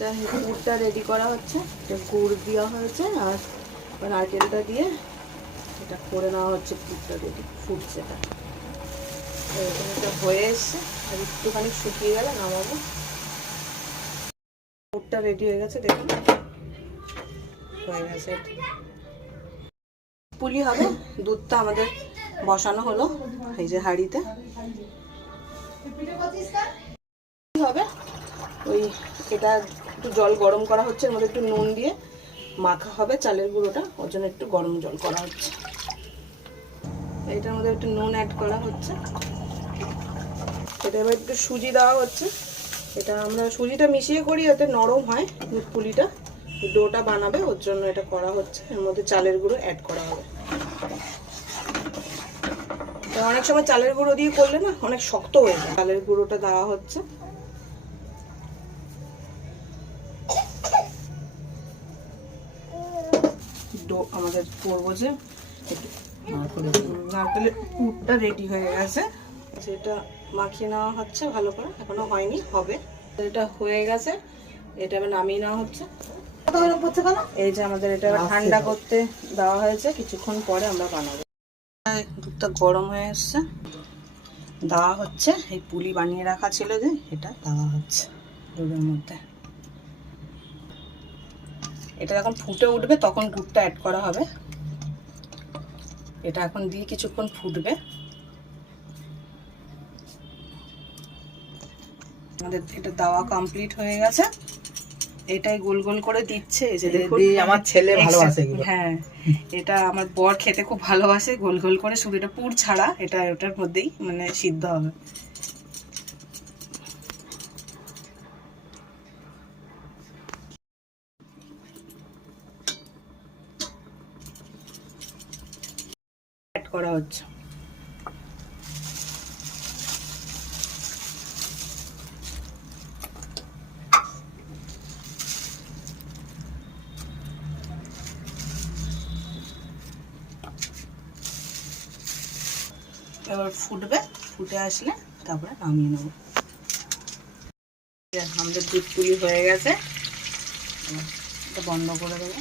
গুড়টা রেডি করা হচ্ছে, গুড় দেওয়া হয়েছে আর নারকেলটা দিয়ে এটা করে নেওয়া হচ্ছে। গুড়টা রেডি ফুটছে, এটা হয়ে এসছে, আর একটুখানি শুকিয়ে গেলে নামাবো। গুড়টা রেডি হয়ে গেছে, দেখুন হয়ে গেছে। পুলি হবে, দুধটা আমাদের বসানো হলো এই যে হাঁড়িতে হবে। ওই এটা একটু জল গরম করা হচ্ছে, এর মধ্যে একটু নুন দিয়ে মাখা হবে চালের গুঁড়োটা, ওর জন্য একটু গরম জল করা হচ্ছে। এটার মধ্যে একটু নুন অ্যাড করা হচ্ছে। এটা এবার একটু সুজি দেওয়া হচ্ছে। এটা আমরা সুজিটা মিশিয়ে করি যাতে নরম হয় দুধ পুলিটা, ডোটা বানাবে ওর জন্য এটা করা হচ্ছে। এর মধ্যে চালের গুঁড়ো অ্যাড করা হবে। অনেক সময় চালের গুঁড়ো দিয়ে করলে না অনেক শক্ত হয়ে যায়। চালের গুঁড়োটা দেওয়া হচ্ছে। ডো আমাদের করবো যে নারকেলের পুরটা রেডি হয়ে গেছে, সেটা মাখিয়ে নেওয়া হচ্ছে ভালো করে, এখনো হয়নি, হবে। এটা হয়ে গেছে, এটা এবার নামিয়ে নেওয়া হচ্ছে। এই যে আমাদের এটা ঠান্ডা করতে দেওয়া হয়েছে, কিছুক্ষণ পরে আমরা বানাবো। দুধটা গরম হয়ে এসছে, দেওয়া হচ্ছে এই পুলি বানিয়ে রাখা ছিল যে এটা দেওয়া হচ্ছে দুধের মধ্যে। এটা যখন ফুটে উঠবে তখন গুড়টা অ্যাড করা হবে। এটা এখন দিয়ে কিছুক্ষণ ফুটবে। আমাদের এটা দেওয়া কমপ্লিট হয়ে গেছে। এটাই গোল গোল করে দিচ্ছে, এই যে দেখুন আমার ছেলে ভালোবাসে এগুলো। হ্যাঁ, এটা আমার বর খেতে খুব ভালোবাসে, গোল গোল করে, শুধু এটা পুর ছাড়া, এটা ওটার মধ্যেই মানে সিদ্ধ হবে। অ্যাড করা হচ্ছে। এবার ফুটবে, ফুটে আসলে তারপরে নামিয়ে নেব। আমাদের দুধ পুলি হয়ে গেছে, এটা বন্ধ করে দেবো।